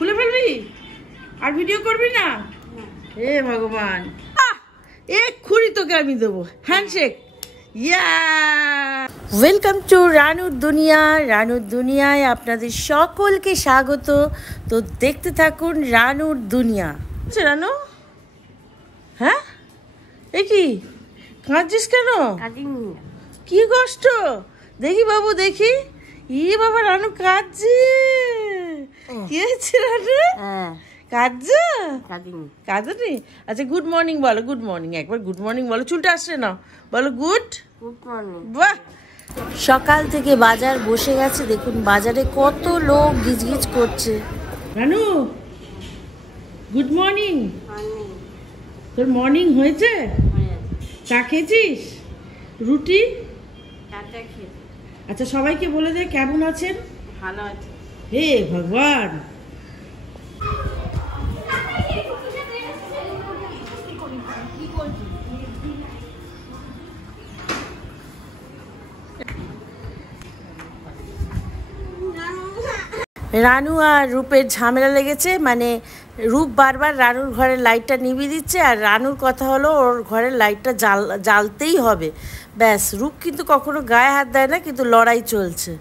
খুলে ফেলবি আর ভিডিও করবি না? হে ভগবান, এক্ষুনি তোকে আমি দেবো হ্যান্ডশেক। ওয়েলকাম টু রানুর দুনিয়া। রানুর দুনিয়ায় আপনাদের সকলকে স্বাগত। তো দেখতে থাকুন রানুর দুনিয়া। রানু, হ্যাঁ এ কি কাঁদছিস কেন? কি কষ্ট দেখি বাবু, দেখি। ই বাবা, রানু কাঁদছে। কি হয়েছে রানু? কাঁদছো? কাঁদনি? আচ্ছা গুড মর্নিং বলো, গুড মর্নিং। একবার গুড মর্নিং বলো, চুলটা আসছে না, বলো গুড মর্নিং। বাহ, সকাল থেকে বাজার বসে গেছে। দেখুন বাজারে কত লোক গিজগিজ করছে। Ranu good morning. তোর মর্নিং হয়েছে? চা খেয়েছিস? রুটি? আচ্ছা সবাইকে বলে দে কেমন আছেন। ভালো আছে। হে ভগবান, রানু আর রূপের ঝামেলা লেগেছে। মানে রূপ বারবার রানুর ঘরের লাইটটা নিভিয়ে দিচ্ছে, আর রানুর কথা হলো ওর ঘরের লাইটটা জ্বালতেই হবে। ব্যাস, রূপ কিন্তু কখনো গায়ে হাত দেয় না, কিন্তু লড়াই চলছে।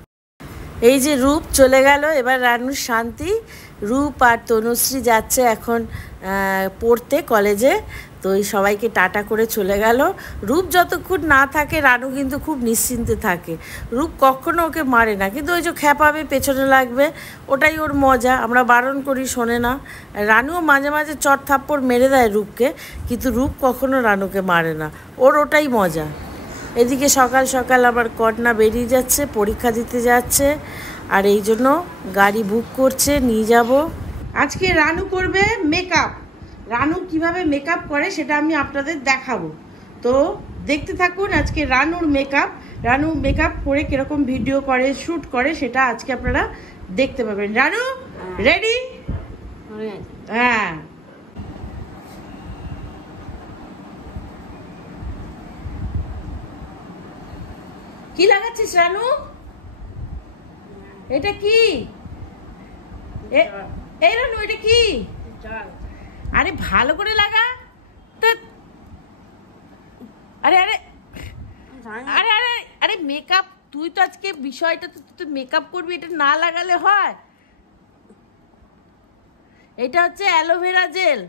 এই যে রূপ চলে গেল, এবার রানুর শান্তি। রূপ আর তনুশ্রী যাচ্ছে এখন পড়তে কলেজে। তো এই সবাইকে টাটা করে চলে গেল। রূপ যতক্ষণ না থাকে রানু কিন্তু খুব নিশ্চিন্তে থাকে। রূপ কখনো ওকে মারে না, কিন্তু ওই যে খ্যাপাবে, পেছনে লাগবে, ওটাই ওর মজা। আমরা বারণ করি, শোনে না। রানুও মাঝে মাঝে চট থাপ্পড় মেরে দেয় রূপকে, কিন্তু রূপ কখনো রানুকে মারে না, ওর ওটাই মজা। এদিকে সকাল সকাল আবার কন্যা বেরিয়ে যাচ্ছে, পরীক্ষা দিতে যাচ্ছে, আর এই জন্য গাড়ি বুক করছে, নিয়ে যাব। আজকে রানু করবে মেকআপ। রানু কিভাবে মেকআপ করে সেটা আমি আপনাদের দেখাবো। তো দেখতে থাকুন আজকে রানুর মেকআপ। রানু মেকআপ করে কিরকম ভিডিও করে, শ্যুট করে, সেটা আজকে আপনারা দেখতে পাবেন। রানু রেডি? হ্যাঁ। কি লাগাচ্ছিস রানু? এটা কি? এই রানু এটা কি? আরে ভালো করে লাগা। আরে আরে আরে আরে আরে মেকআপ, তুই তো আজকে বিষয়টা তুই মেকআপ করবি, এটা না লাগালে হয়? এটা হচ্ছে অ্যালোভেরা জেল।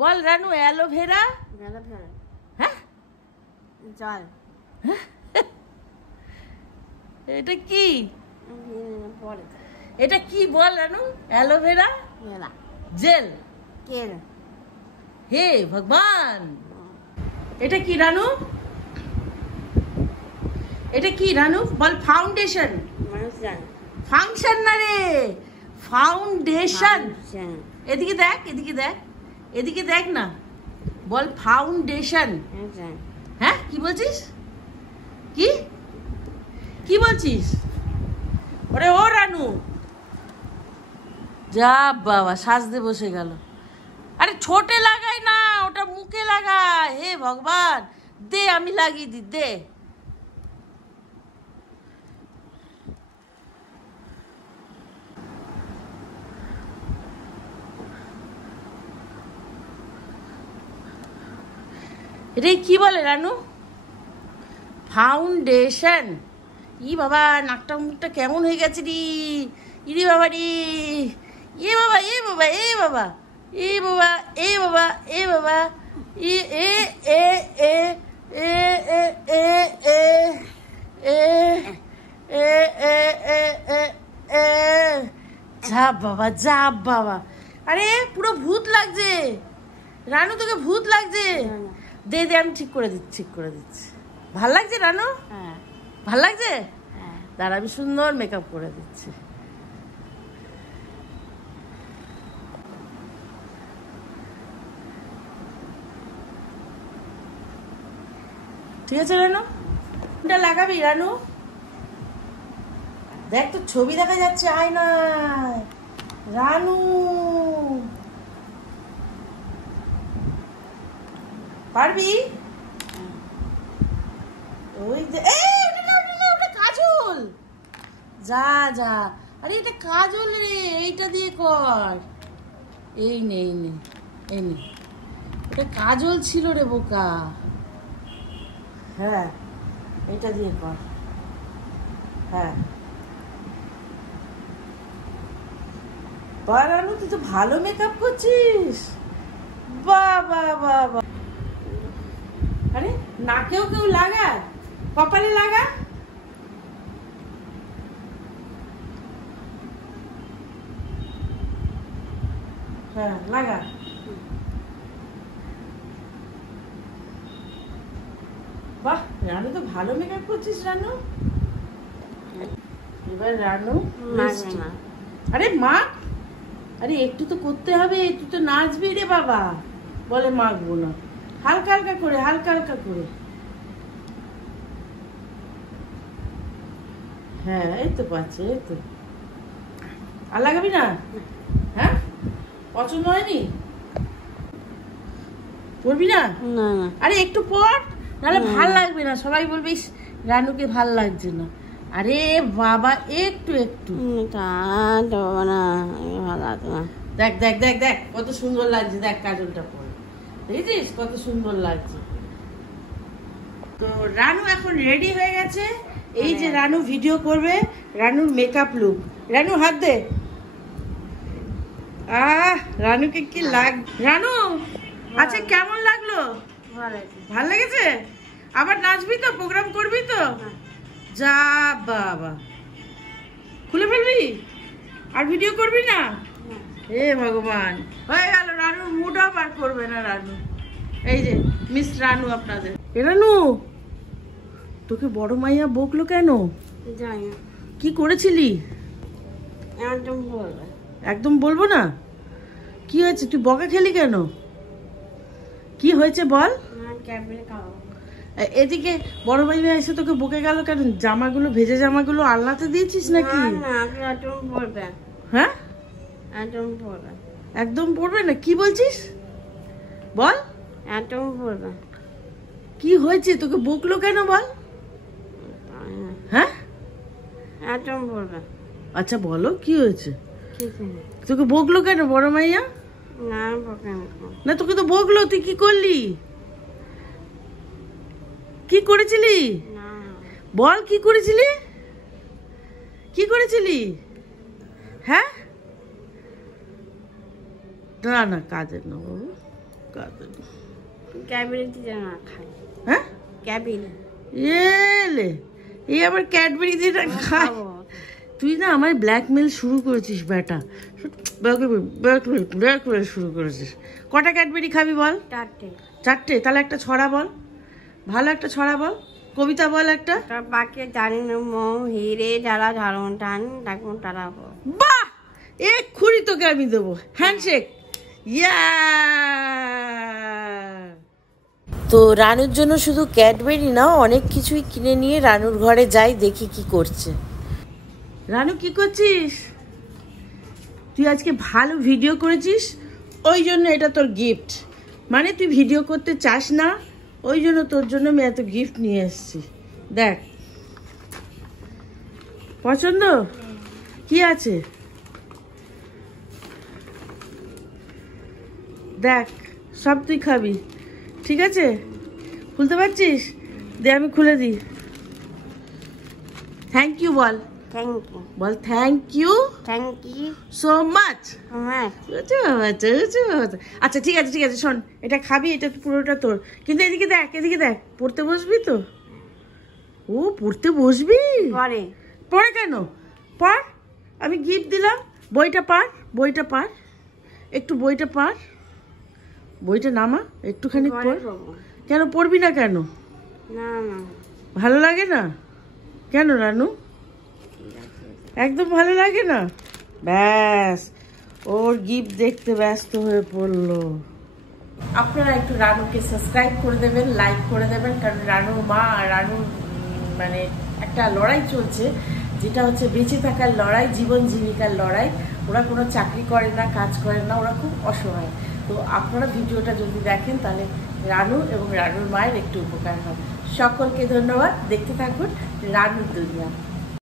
বল রানু, অ্যালোভেরা। হ্যাঁ জল। এটা কি? এটা কি বল রানু? Aloe vera gel. হে ভগবান, এটা কি রানু? এটা কি রানু বল? ফাউন্ডেশন। ফাংশন না রে, ফাউন্ডেশন। এদিকে দেখ, এদিকে দেখ, এদিকে দেখ না, বল ফাউন্ডেশন। হ্যাঁ কি বলছিস? কি কি বলছিস? ওরে ও রানু, যা বাবা সাজতে বসে গেল। আরে ছোটে লাগাই না, ওটা মুখে লাগায়। হে ভগবান, দে আমি লাগিয়ে দি, দে। রে কি বলে রানু? ফাউন্ডেশন। ই বাবা, নাকটা মুখটা কেমন হয়ে গেছে রে। ইরে বাবা রে, এ বাবা, এ বাবা, এ বাবা, এ বাবা, এ বাবা, এ বাবা, এ এ এ এ এ এ এ এ এ এ এ এ এ যা বাবা, যা বাবা। আরে পুরো ভূত লাগছে রানু, তোকে ভূত লাগছে। দে দে, আমি ঠিক করে দিচ্ছি, ঠিক করে দিচ্ছি। ভাল লাগছে রানু? হ্যাঁ ভাল লাগছে। দাঁড়া, আমি সুন্দর মেকআপ করে দিচ্ছি। ঠিক আছে রানু? কোনটা লাগাবি রানু? দেখ তো ছবি দেখা যাচ্ছে আয়নায়। রানু পারবি? ওই যে ওটা কাজল। যা যা, আরে এটা কাজল রে, এইটা দিয়ে কর। এই নে এই নে এই নে, এটা কাজল ছিল রে বোকা। হ্যাঁ এটা দিয়ে কর। হ্যাঁ বারানু, তুই তো ভালো মেকআপ করছিস। বাহ বাহ বাহ বাহ। আরে নাকেও কেউ লাগায়, কপালে লাগা। হ্যাঁ লাগা। বাহ রানু তো ভালো মেকআপ করছিস রানু। এবার রানু আরে মা, আরে একটু তো করতে হবে, একটু তো নাচবি রে বাবা। বলে মাখবো না, হালকা হালকা করে, হালকা হালকা করে। হ্যাঁ এই তো পাচ্ছে, এই তো। আর লাগাবি না? হ্যাঁ পছন্দ হয়নি? পড়বি না? না না, আরে একটু পড়, নাহলে ভাল লাগবে না, সবাই বলবি রানুকে ভাল লাগছে না। আরে বাবা একটু একটু। দেখ দেখ দেখ দেখ কত সুন্দর লাগছে, দেখ কাজলটা পরে দেখেছিস কত সুন্দর লাগছে। তো রানু এখন রেডি হয়ে গেছে। এই যে রানু ভিডিও করবে, রানুর মেকআপ লুক। রানু হাত দে। রানুকে কি লাগ, রানু আচ্ছা কেমন লাগলো? ভাল লেগেছে? আবার নাচবি তো, প্রোগ্রাম করবি তো? যা বাবা, খুলে ফেলবি আর ভিডিও করবি না? হে ভগবান, হয়ে গেল। রানুর মুড অফ আর করবে না রানু। এই যে মিস রানু আপনাদের। এ রানু, তোকে বড় মাইয়া বকলো কেন? কি করেছিলি? একদম বলবো না? কি হয়েছে, তুই বকা খেলি কেন? কি হয়েছে বল। এদিকে বড় ভাই এসে তোকে বকে গেল কেন? জামাগুলো, ভেজে জামাগুলো আলনাতে দিয়েছিস নাকি? হ্যাঁ একদম পড়বে না? কি বলছিস বল। কি হয়েছে, তোকে বকলো কেন বল। হ্যাঁ আচ্ছা বলো কি হয়েছে, তোকে বকলো কেন বড় মাইয়া? না তোকে তো বকলো, তুই কি করলি, কি করেছিলি বল, কি করেছিলি, কি করেছিলি? হ্যাঁ না না কাজের না বাবু, কাজের না। হ্যাঁ এলে এই আবার ক্যাডবেরি দিয়ে খায়। তুই না আমার ব্ল্যাকমেল শুরু করেছিস বেটা, ব্ল্যাকমেল শুরু করেছিস। কটা ক্যাডবেরি খাবি বল? চারটে। তাহলে একটা ছড়া বল, ভালো একটা ছড়া বল, কবিতা বল একটা। বাকি জানি না হিরে যারা ঝাড়ন টান ডাকুন তারা। বাহ এক্ষুনি তোকে আমি দেবো হ্যান্ডশেক। ইয়া তো রানুর জন্য শুধু ক্যাডবেরি না, অনেক কিছুই কিনে নিয়ে রানুর ঘরে যাই, দেখি কি করছে। রানু কি করছিস? তুই আজকে ভালো ভিডিও করেছিস, ওই জন্য এটা তোর গিফট। মানে তুই ভিডিও করতে চাস না, ওই জন্য তোর জন্য আমি এত গিফট নিয়ে এসেছি। দেখ পছন্দ কি আছে, দেখ সব তুই খাবি, ঠিক আছে? খুলতে পারছিস? দে আমি খুলে দিই। থ্যাংক ইউ বল। বল থ্যাংক ইউ সো মাচ। আচ্ছা ঠিক আছে ঠিক আছে, শোন এটা খাবি, এটা পুরোটা তোর, কিন্তু এদিকে দেখ, এদিকে দেখ, পড়তে বসবি তো? ও পড়তে বসবি? পড়ে কেন? পড়, আমি গিফট দিলাম, বইটা পার, বইটা পার, একটু বইটা পার, বইটা নামা একটুখানি পড়। কেন পড়বি না কেন? ভালো লাগে না কেন রানু? একদম ভালো লাগে না? ব্যাস ওর গিফট দেখতে ব্যস্ত হয়ে পড়লো। আপনারা একটু রানুকে সাবস্ক্রাইব করে দেবেন, লাইক করে দেবেন, কারণ রানুর মা আর রানুর মানে একটা লড়াই চলছে, যেটা হচ্ছে বেঁচে থাকার লড়াই, জীবন জীবিকার লড়াই। ওরা কোনো চাকরি করে না, কাজ করে না, ওরা খুব অসহায়। তো আপনারা ভিডিওটা যদি দেখেন তাহলে রানু এবং রানুর মায়ের একটু উপকার হবে। সকলকে ধন্যবাদ, দেখতে থাকুন রানুর দুনিয়া।